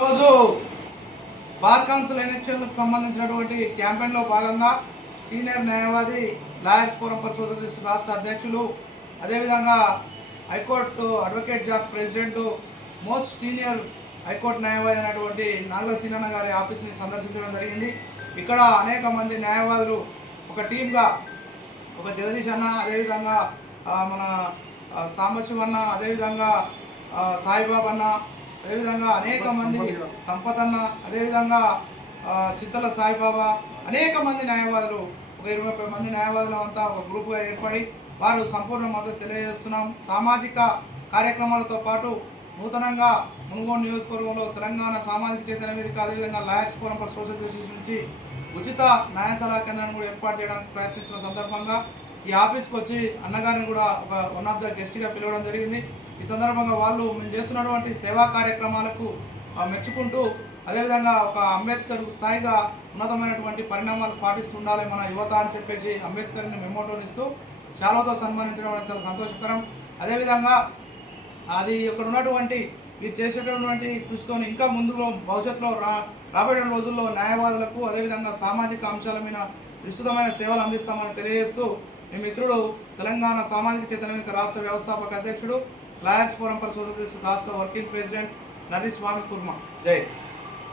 రోజు bar council ఎలక్షన్లకు సంబంధించినటువంటి క్యాంపెయిన్లో భాగంగా సీనియర్ న్యాయవాది lawyers forum for social justice రాష్ట్ర అధ్యక్షులు, అదేవిధంగా high court advocate job president, most senior high court న్యాయవాది అయినటువంటి నాగల సీనన్న గారి ఆఫీస్ని సందర్శించడం జరిగింది. ఇక్కడ అనేక మంది న్యాయవాదులు ఒక టీమ్గా, ఒక జగదీష్ అన్న, అదేవిధంగా మన సాంబశివన్న, అదేవిధంగా సాయిబాబా అన్న, అదేవిధంగా అనేక మంది సంపత్ అన్న, అదేవిధంగా చిత్తల సాయిబాబా, అనేక మంది న్యాయవాదులు, ఒక 20-30 మంది న్యాయవాదులు అంతా ఒక గ్రూప్గా ఏర్పడి వారు సంపూర్ణ మద్దతు తెలియజేస్తున్నాం. సామాజిక కార్యక్రమాలతో పాటు నూతనంగా మునుగోడు నియోజకవర్గంలో తెలంగాణ సామాజిక చైతన్య వేదిక, అదేవిధంగా lawyers forum for social justice నుంచి ఉచిత న్యాయ సలహా కేంద్రాన్ని కూడా ఏర్పాటు చేయడానికి ప్రయత్నిస్తున్న సందర్భంగా ఈ ఆఫీస్కి వచ్చి అన్నగారిని కూడా ఒక వన్ ఆఫ్ ద గెస్ట్గా పిలవడం జరిగింది. ఈ సందర్భంగా వాళ్ళు మేము చేస్తున్నటువంటి సేవా కార్యక్రమాలకు మెచ్చుకుంటూ, అదేవిధంగా ఒక అంబేద్కర్ స్థాయిగా ఉన్నతమైనటువంటి పరిణామాలు పాటిస్తుండాలి మన యువత అని చెప్పేసి అంబేద్కర్ని మెమోటోనిస్తూ శాలువాతో సన్మానించడం అనేది చాలా సంతోషకరం. అదేవిధంగా అది ఇక్కడ ఉన్నటువంటి మీరు చేసేటటువంటి కృషితో ఇంకా ముందులో భవిష్యత్తులో రాబోయే రోజుల్లో న్యాయవాదులకు, అదేవిధంగా సామాజిక అంశాల మీద విస్తృతమైన సేవలు అందిస్తామని తెలియజేస్తూ, మీ మిత్రుడు తెలంగాణ సామాజిక చైతన్య వేదిక రాష్ట్ర వ్యవస్థాపక అధ్యక్షుడు, lawyers forum for social justice రాష్ట్ర వర్కింగ్ ప్రెసిడెంట్ నర్రి స్వామి కుర్మ. జై.